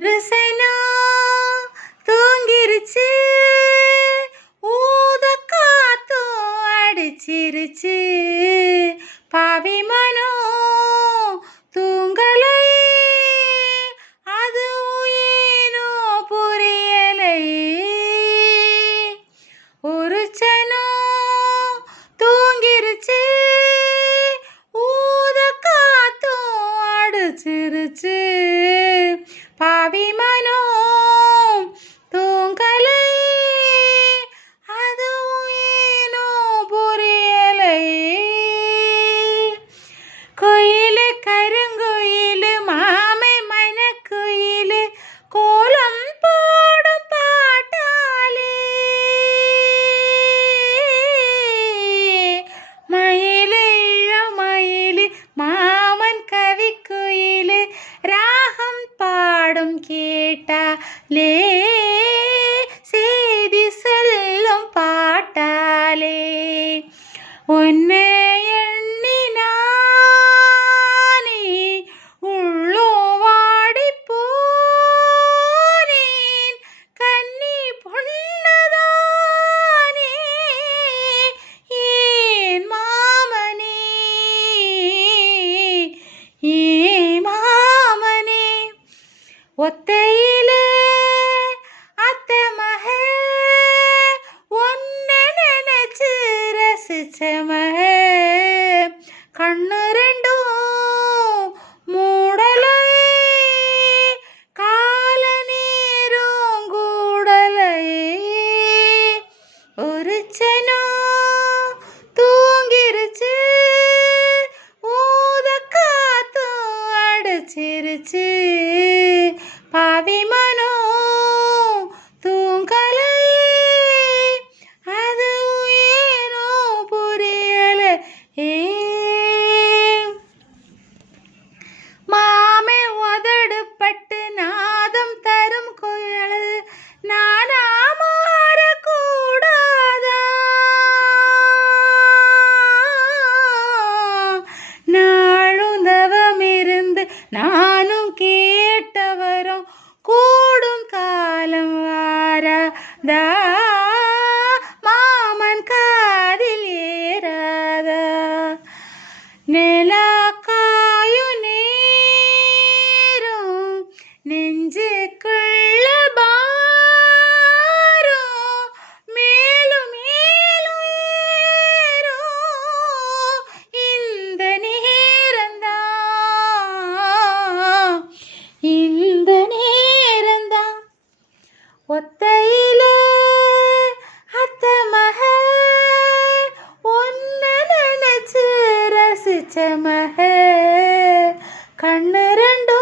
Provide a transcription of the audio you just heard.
புருஷனோ தூங்கிருச்சு, ஊத காத்தும் அடிச்சிருச்சு, பாவி மனோ தூங்கலை, அது ஏனோ புரியலை. ஒரு சனோ தூங்கிருச்சு, ஊத காத்தும் அடிச்சிருச்சு, பாவி மனோ தூங்கலை, அது ஏனோ புரியலை. குயிலு கருங்குயிலு மாமை மனக்குயிலு கோலம் போடும் பாட்டாளி, மயிலு இளமயிலு மாமன் கவிக்குயிலு ராகம் பாடும் கேட்டாலே, செய்தி செல்லும் பாட்டாலே. உன்னை எண்ணி நானே உள்ளோ வாடி போனேன், கன்னி பொண்ணுதானே ஏன் மாமனே, ஏன் மாமனே. ஒத்தையிலே அத்தை மக ஒன்னை நினைச்சு ரசிச்ச மக, கண்ணு ரெண்டும் மூடலை, கால நேரம் கூடலை. ஒரு சனோ தூங்கிருச்சு, ஊத காத்தும் அடிச்சிருச்சு, பாவி மனோ தூங்கலை, அது ஏனோ புரியலை. மாமே உதடு பட்டு நாதம் தரும் குழல் நானா மாறக்கூடாதா, நாளும் தவம் இருந்து நானும் கேட்டவரும் கூடும் காலம் வாராதா, மாமன் காதில் ஏறாதா. நிலா காயும் நேரம் நெஞ்சுக்குள்ள பாரம், மேலும் மேலும் ஏறும் இந்த நேரம்தான், இந்த நேரம்தான். ஒத்தையிலே அத்தை மக ஒன்னை நினைச்சு ரசிச்ச மக, கண்ணு ரெண்டும்